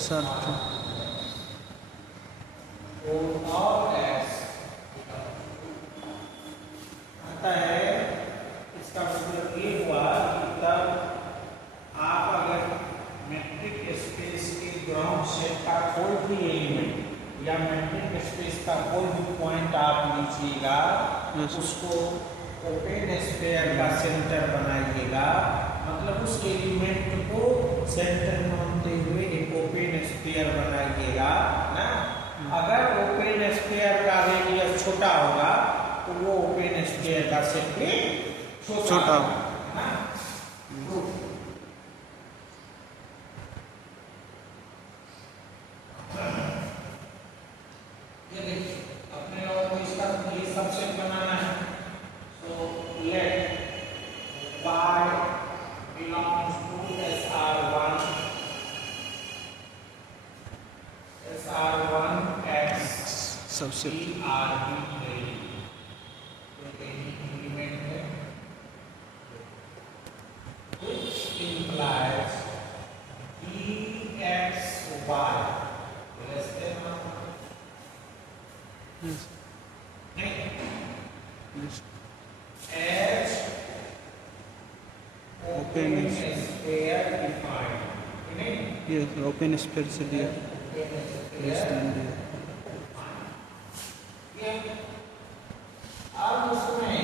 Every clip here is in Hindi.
SR2 और एक्स आता है। इसका मतलब ये हुआ कि तब आप अगर मैट्रिक स्पेस के ग्राउंड सेट का कोई भी एलिमेंट या मैट्रिक स्पेस का कोई भी पॉइंट आप लीजिएगा, उसको ओपन स्फीयर का सेंटर बनाइएगा। मतलब उस एलिमेंट को सेंटर मानते हुए एक ओपन स्फीयर बनाइएगा ना। अगर ओपन स्फीयर का रेडियस छोटा होगा तो वो ओपन स्फीयर का सेट भी छोटा होगा। ये देखिए अपने लोगों को इसका ये सबसेट बनाना है। तो let y belongs to SR1 x सबसे arbitrary तो एलिमेंट है which implies dxy less than yes yes as open sphere defined. yes open space से दिया less than दिया अब उसमें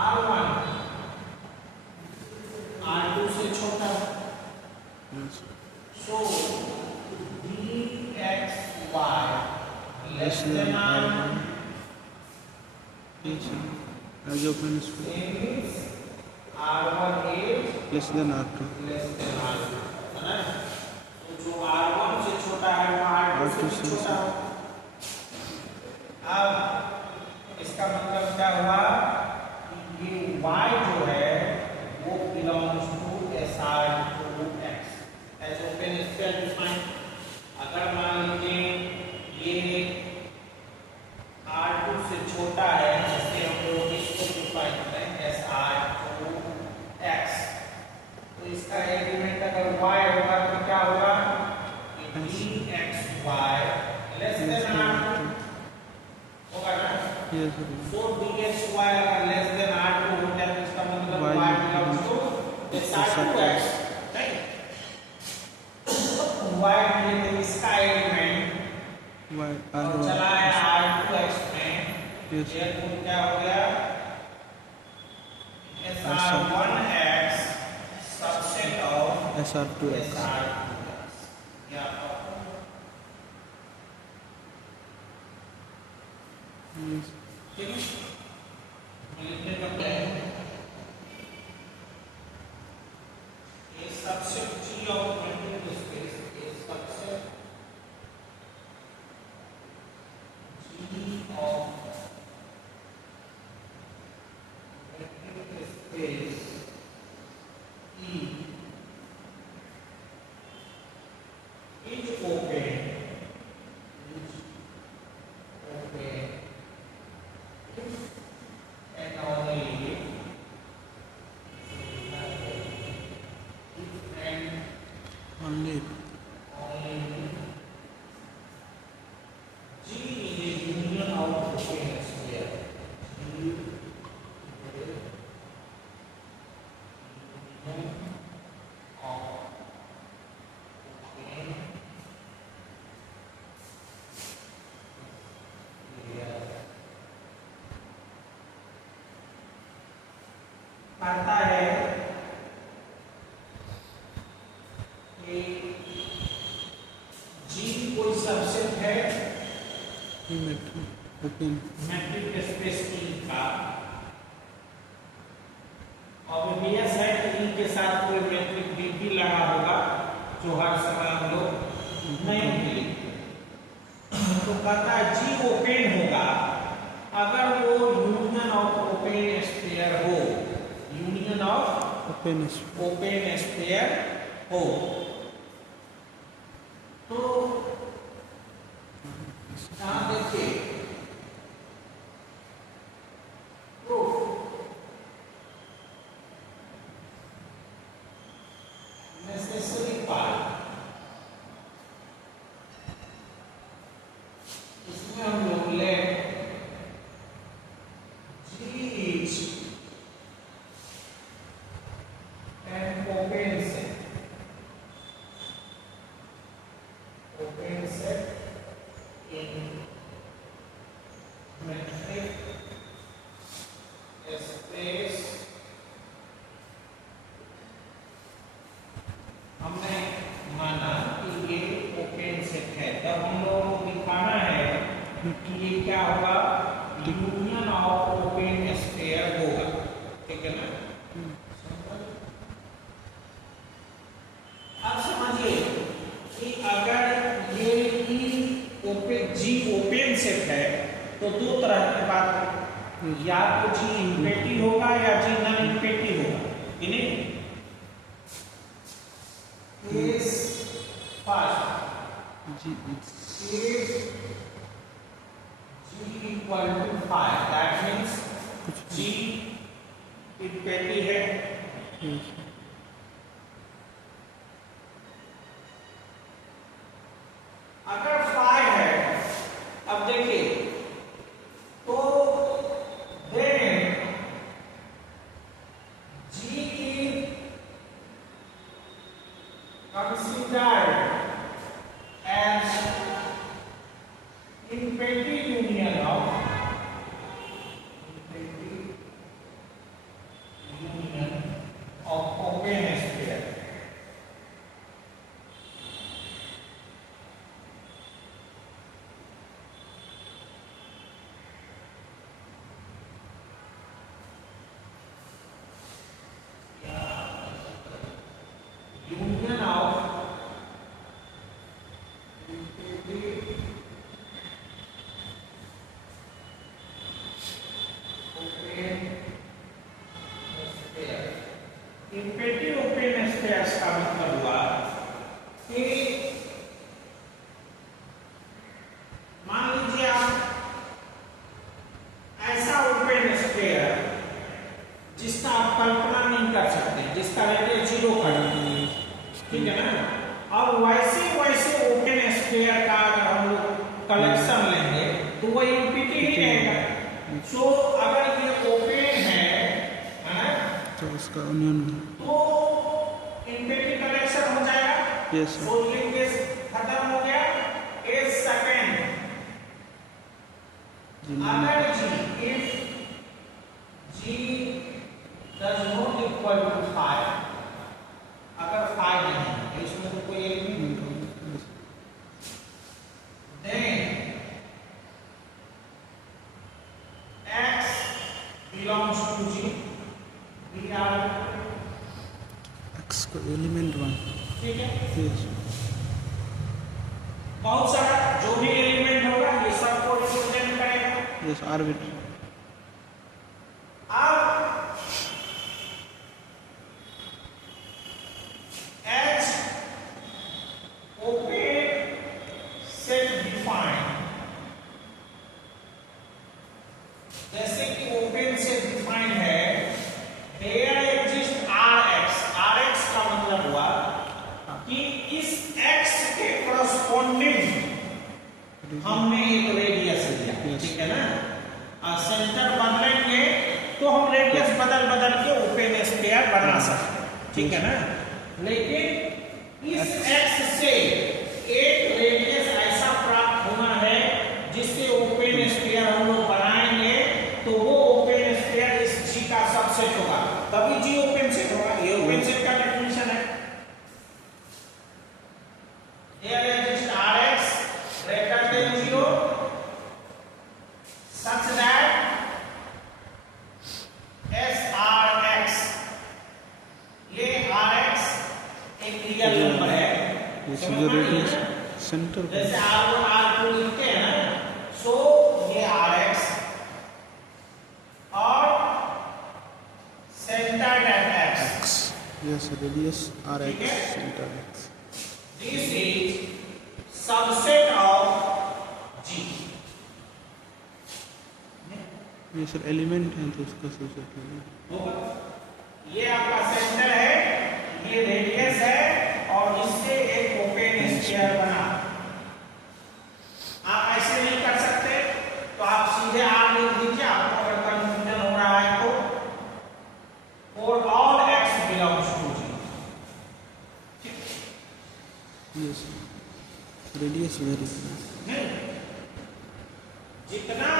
R1 R2 से छोटा, yes so dxy less than R1 yes as open space means R1 is less than R2 less than R2 है ना। तो जो R1 से छोटा है वो R2 से छोटा है। अब इसका मतलब क्या हुआ कि ये y जो है वो belongs to SR2x as open sphere defined। अगर मान लीजिए ये R2 से छोटा है, जैसे हम लोग इसको डिफाइन करें SR2x, तो इसका एलिमेंट अगर y होगा तो क्या होगा कि dxy less than R2 होगा ना। yes तो dxy अगर लेस देन R2 होता है तो इसका मतलब y belongs to SR2x, right. y में इसका एलिमेंट y और चला है R2x में, yes ये तो क्या हो गया SR1x subset of SR2x SR2x। या yes ठीक है, लिखने का प्लान ये subset G of matrix space ये subset G of matrix space E is open and only only G is a union of open sphere. G is a union of open sphere. आता है कि G कोई सबसेट है open मैट्रिक स्पेस E का। ऑब्वियस है कि E के साथ कोई मैट्रिक भी लगा होगा जो हर समय हम लोग नहीं लिखते। तो कहता है G ओपन होगा अगर वो यूनियन ऑफ ओपन स्फीयर हो, यूनियन ऑफ open स्फीयर हो। तो यहाँ देखिए प्रूफ metric space हमने माना कि ये ओपन सेट है, तब हम लोगों को दिखाना है कि ये क्या होगा, यूनियन ऑफ ओपन स्फीयर होगा, ठीक है ना। अब समझिए कि अगर ये ओपन जी ओपन सेट है तो दो तरह की बात है, या तो जी इम्पेटिव होगा या जी नॉन इम्पेटिव होगा, नहीं is first is g equal to 5, that means g imperative है, अगर 5 है, अब देखिए तो then g is considered as imperative union of open sphere. Union of imperative open space का मतलब हुआ कि मान लीजिए आप ऐसा ओपन स्पेयर जिसका आप कल्पना नहीं कर सकते, जिसका रेडियस 0 है, ठीक है ना, और वैसे वैसे ओपन स्पेयर का अगर हम लोग कलेक्शन लेंगे तो वो इम्पेटिव ही रहेगा। सो अगर ये ओपन है तो उसका यूनियन तो इम्पेटिव कलेक्शन हो जाएगा। यस तो लिंकेज खत्म हो गया। ए सेकंड अगर g if g does not equal to 5, अगर 5 नहीं है इसमें तो कोई element then x belongs to g, we are x का एलिमेंट 1, ठीक है। यस बहुत सारा जो भी एलिमेंट होगा ये सबको रिप्रेजेंट करेगा। यस आर्बिट्री अब एच ओपन सेट डिफाइंड, जैसे कि ओपन सेट डिफाइंड है, देयर एग्जिस्ट आर एक्स का मतलब हुआ कि इस x के करस्पॉन्डिंग हमने एक रेडियस लिया, ठीक है ना, और सेंटर बदलेंगे तो हम रेडियस बदल बदल के ओपन स्फीयर बना सकते हैं, ठीक है ना। लेकिन इस x से एक रेडियस ऐसा प्राप्त होना है जिससे ओपन स्फीयर हम लोग बनाएंगे तो वो ओपन स्फीयर इस g का सबसेट होगा, तभी g ओपन सेट होगा। ये ओपन सेट का डेफिनेशन है। Here exists Rx greater than 0 such that SRx, ये Rx एक रियल नंबर है, यस जो रेडियस सेंटर जैसे R1 R2 लिखते हैं ना, सो ये Rx और centre at x, yes radius R X centre X, this is subset of G। ये सर एलिमेंट है तो उसका सबसेट होगा। ये आपका सेंटर है, ये रेडियस है और इससे एक ओपन स्फीयर बना। आप ऐसे नहीं कर सकते तो आप सीधे R लिख दीजिए, आपको अगर कंफ्यूजन हो रहा है तो, और all x belongs to G। Yes radius very जितना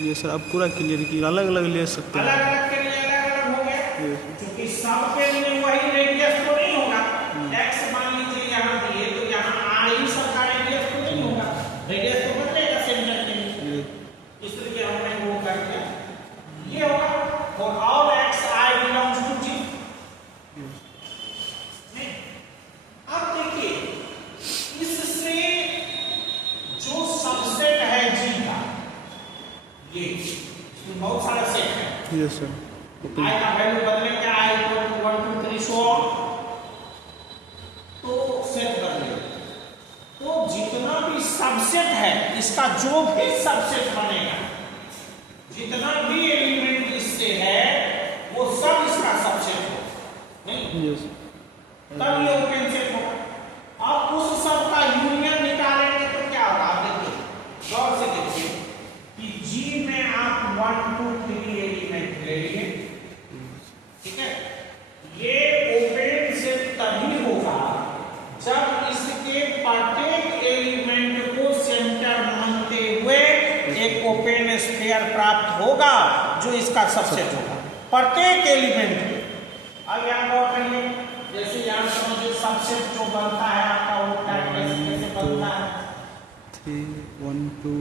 ये सर आप पूरा क्लियर की अलग अलग ले सकते हैं। अलग अलग के लिए अलग अलग हो गया, ये क्योंकि सबके लिए वही रेडियस तो नहीं होगा। एक्स मान लीजिए यहाँ दिए तो यहाँ आर ही सबका रेडियस तो नहीं होगा, रेडियस तो बदलेगा सेंटर के लिए, इसलिए हमने वो कर दिया ये होगा for all X I belongs to G. अब देखिए इससे जो सबसेट है जी का, ये इसमें बहुत सारा सेट है। ये सर आई का वैल्यू बदलेंगे, आई इक्वल टू 1 2 3 सो तो सेट बदलेगा। तो जितना भी सबसेट है इसका जो भी सबसेट बनेगा, जितना भी एलिमेंट इससे है वो सब इसका सबसेट होगा, नहीं ये सर तब ये ओपन सेट होगा। अब उस सब का यूनियन निकालेंगे तो क्या होगा, आप देखिए गौर से देखिए कि जी में आप 1 2 3 एलिमेंट ले लिए, ठीक है। ये ओपन सेट तभी होगा जब इसके प्रत्येक एलिमेंट को सेंटर मानते हुए एक ओपन स्फीयर प्राप्त होगा जो इसका सबसेट होगा प्रत्येक एलिमेंट। अब यहाँ गौर करिए, जैसे यहाँ समझिए सबसेट जो बनता है आपका वो कैसे बनता है। 3 1 2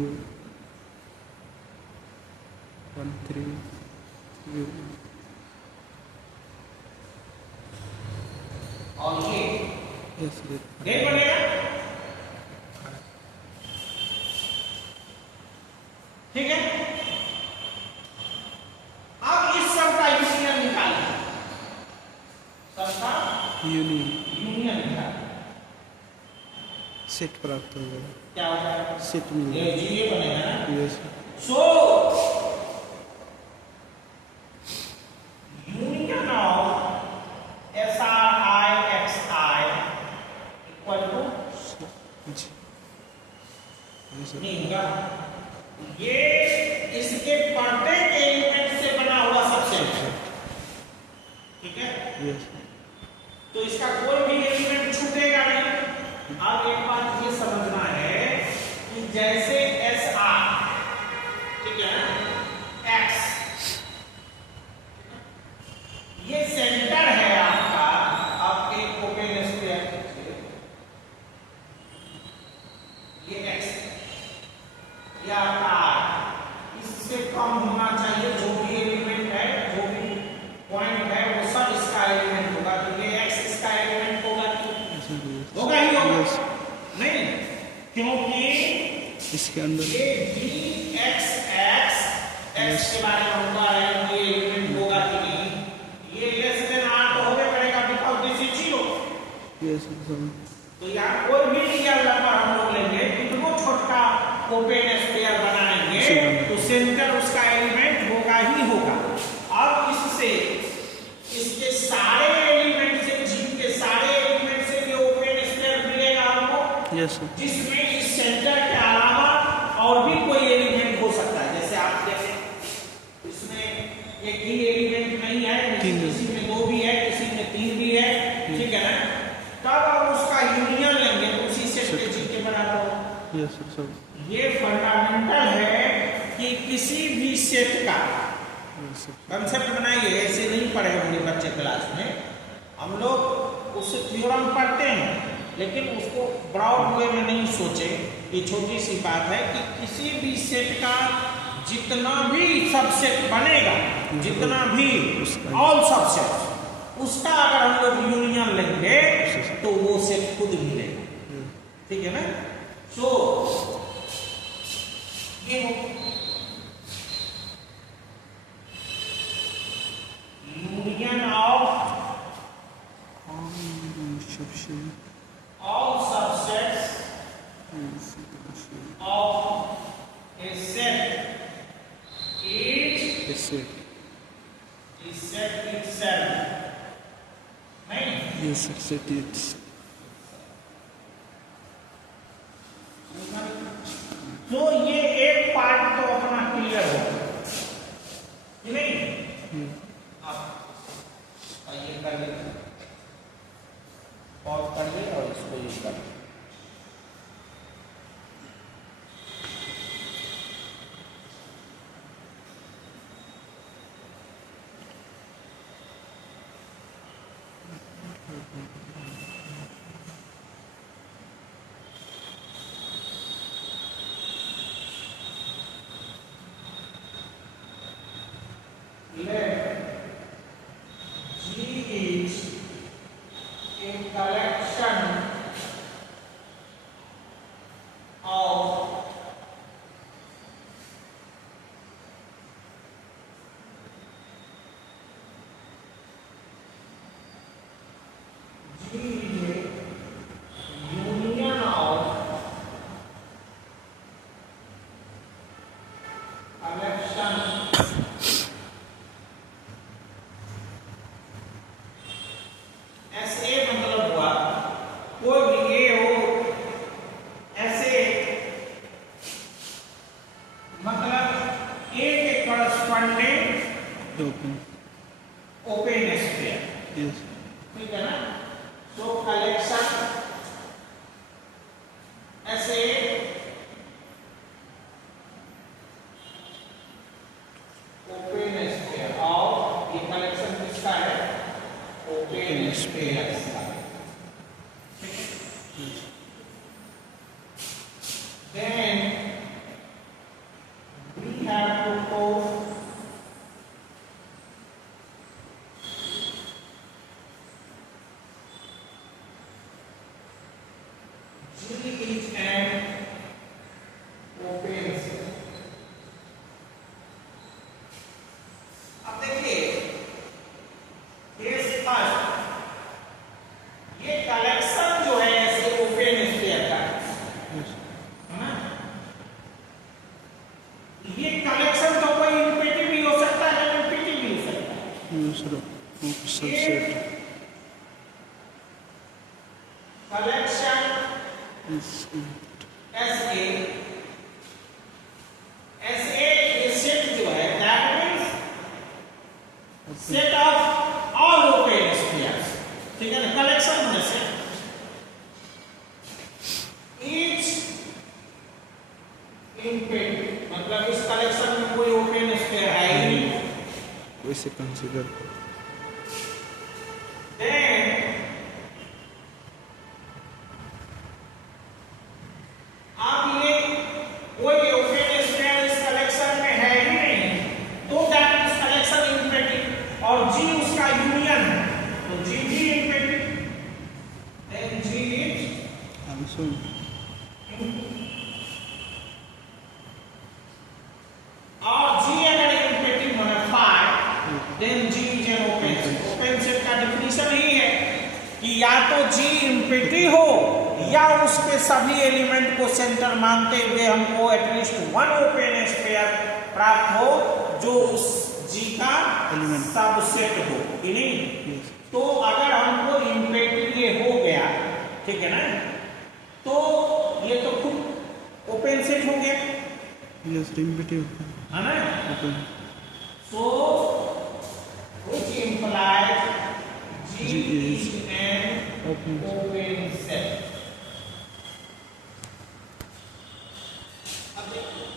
1 3 और ये यस नहीं बनेगा, ठीक है। अब इस सब का यूनियन निकालिए, सबका यूनियन निकालिए, सेट प्राप्त होगा, क्या होता है सेट मिल ये जी ये बनेगा ना। Yes so union of S R I X I equal to G ये सर नहीं होगा, ये इसके प्रत्येक एलिमेंट से बना हुआ सबसेट है, ठीक है। यस तो इसका कोई भी एलिमेंट छूटेगा नहीं। अब एक बात ये समझना है कि जैसे एस आर, ठीक है ना, एक्स ये सेंटर है आपका, आपके ओपन स्फीयर, ये एक्स ये आपका आर, इससे कम होना चाहिए जो भी एलिमेंट है, जो भी पॉइंट है वो सब इसका एलिमेंट होगा। तो ये एक्स इसका एलिमेंट होगा, होगा ही होगा, नहीं क्योंकि इसके अंदर ये डी एक्स एक्स एक्स के बारे में होता है, ये एलिमेंट होगा कि नहीं, ये लेस देन आर तो होगा करेगा because this is zero. Yes sir तो यहाँ कोई भी रियल नंबर हम लोग लेंगे, कितना छोटा ओपन स्फीयर बनाएंगे तो सेंटर उसका एलिमेंट होगा ही होगा। अब इससे इसके सारे एलिमेंट से, जी के सारे एलिमेंट से ये ओपन स्फीयर मिलेगा हमको, यस सर जिसमें इस सेंटर के अलावा और भी कोई एलिमेंट हो सकता है। जैसे आप देखें इसमें एक ही एलिमेंट नहीं है, किसी में 2 भी है, किसी में 3 भी है, ठीक है ना। तब आप उसका यूनियन लेंगे तो उसी सेट के जी के बराबर होगा। यस सर ये फंडामेंटल है कि किसी भी सेट का कंसेप्ट बनाइए, ऐसे नहीं पढ़े होंगे बच्चे क्लास में, हम लोग उससे थ्योरम पढ़ते हैं लेकिन उसको ब्रॉड वे में नहीं सोचे। ये छोटी सी बात है कि किसी भी सेट का जितना भी सबसेट बनेगा, जितना भी ऑल सबसेट, उसका अगर हम लोग यूनियन लेंगे तो वो सेट खुद मिलेगा, ठीक है ना। सो ये union of all subsets of a set is set itself, नहीं? Yes, set it. तो ये एक पार्ट तो अपना क्लियर हो, कि नहीं? अब ये कर लेते, पॉज करिए और इसको यूज करिए। G is an open set. अब देखिए केस फर्स्ट, ये कलेक्शन जो है ऐसे ओपन स्फीयर का है ना, ये कलेक्शन तो कोई इनफिनिटी भी हो सकता है, इनफिनिटी भी हो सकता है। सबसेट कलेक्शन इस SA ये सेट जो है that means set of all open spheres, ठीक है ना, कलेक्शन में से ईच इनफिनिटी, मतलब इस कलेक्शन में कोई ओपन स्फीयर है ही नहीं। वैसे कंसीडर Then अब ये कोई ओपन स्फीयर इस कलेक्शन में है ही नहीं, तो दैट इज कलेक्शन इनफिनिटी, और G उसका यूनियन है, तो G भी infinity, then G is also और G अगर infinity modify then G is an open set. Open set का डेफिनेशन ही है कि या तो G इनफिनिटी हो या उसके सभी एलिमेंट को सेंटर मानते हुए हमको एटलीस्ट वन ओपन स्फीयर प्राप्त हो जो उस G का एलिमेंट सबसेट हो, कि नहीं? यस तो अगर हमको इनफिनिटी ये हो गया, ठीक है ना, तो ये तो खुद ओपन सेट हो गया, यस रिपीटिव है ना? Open So, which implies G G is is an open open set. अब देखिए,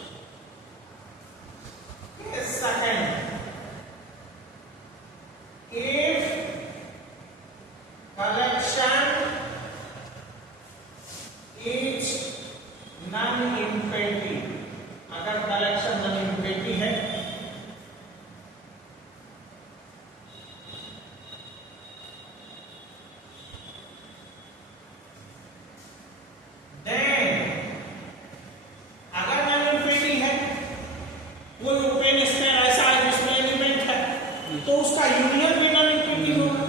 case second, if collection is non-infinity, अगर collection non-infinity है, तो उसका यूनियन भी नॉन इनफिनिटी होगा,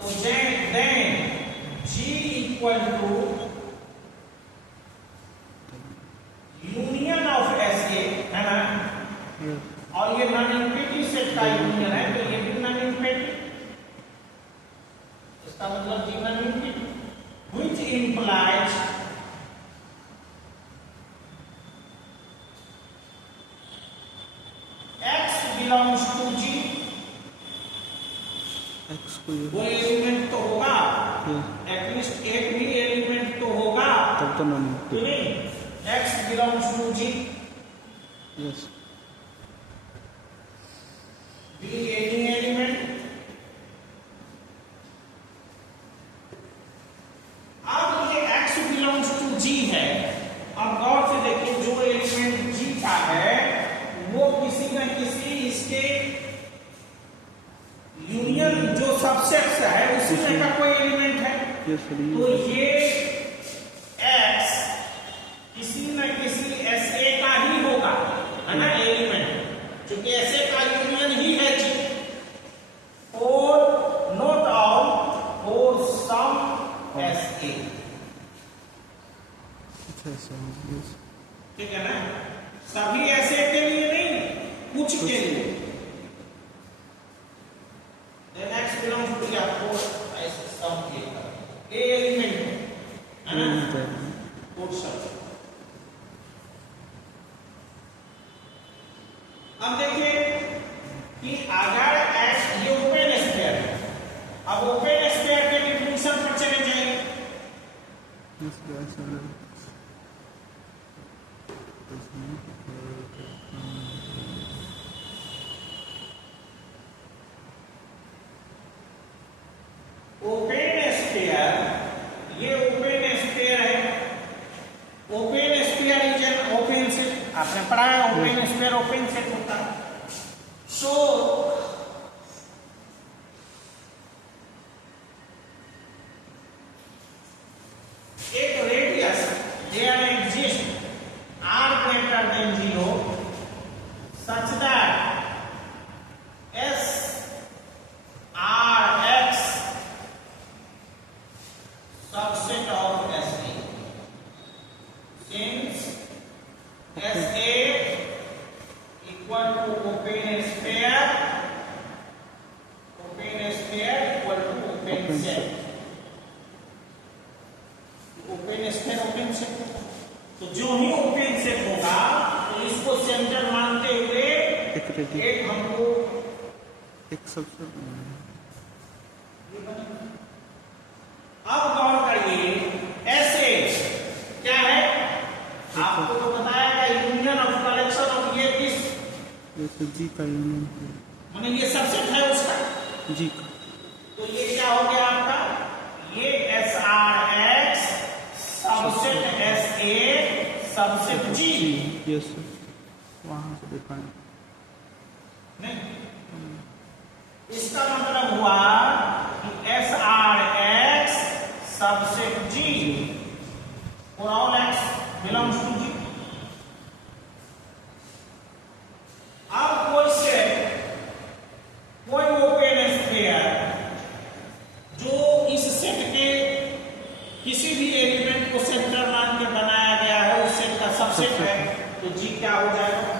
तो then G equal to union of SA, है ना, और ये नॉन इनफिनिटी सेट का यूनियन है, तो ये भी नॉन इनफिनिटी, इसका मतलब G non infinity, which implies X belongs to G, X को वो एलिमेंट तो होगा, एटलीस्ट एक भी एलिमेंट तो होगा, तब तो नॉन तो नहीं, X belongs to G, yes be any element। अब ये X belongs to G है, अब गौर से देखिए जो एलिमेंट G का है वो किसी न किसी इसके यूनियन जो सबसेट है उसी में का कोई एलिमेंट है, यस तो ये X किसी न किसी SA का ही होगा, है ना, एलिमेंट, क्योंकि SA का यूनियन ही है G, और नोट ऑल और सम SA, यस ठीक है ना, सभी SA के लिए नहीं, कुछ के लिए, then X belongs to या फोर ऐसे सम के एलिमेंट, है ना, फोर सब। अब देखिए कि अगर X ये ओपन स्फीयर है, अब ओपन स्फीयर के डिफिनेशन पर चले जाएंगे, ओपन स्फीयर, ये ओपन स्फीयर है, open sphere is an open set, आपने पढ़ा है ओपन स्फीयर ओपन सेट होता है, सो एक rate open sphere open set होगा। तो जो ही ओपन सेट होगा तो इसको सेंटर मानते हुए एक हमको एक सबसे अब गौर करिए ऐसे क्या है आपको तो बताया यूनियन ऑफ कलेक्शन ऑफ ये किस जैसे जी का यूनियन माने ये सबसेट है उसका जी का, तो ये क्या हो गया आपका ये S R X subset S A subset G yes वहां से दिखाएं। नहीं इसका मतलब हुआ कि S R X subset G और all X belongs to G. अब कोई सेट कोई ओपन स्फीयर जो इस सेट के किसी भी एलिमेंट को सेंटर मान के बनाया गया है उस सेट का सबसेट है तो जी क्या हो जाएगा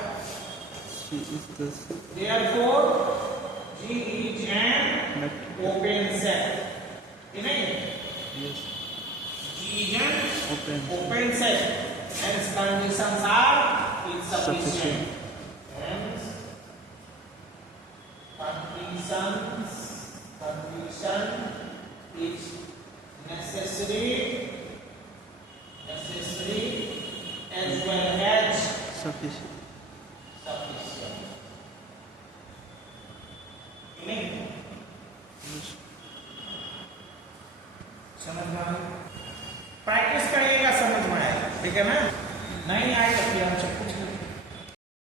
therefore G is an open set नहीं yes G is an open set hence conditions are insufficient hence condition is necessary as well as sufficient नहीं yes समझ में प्रैक्टिस करिएगा समझ में आएगा ठीक है ना नहीं आएगा फिर हम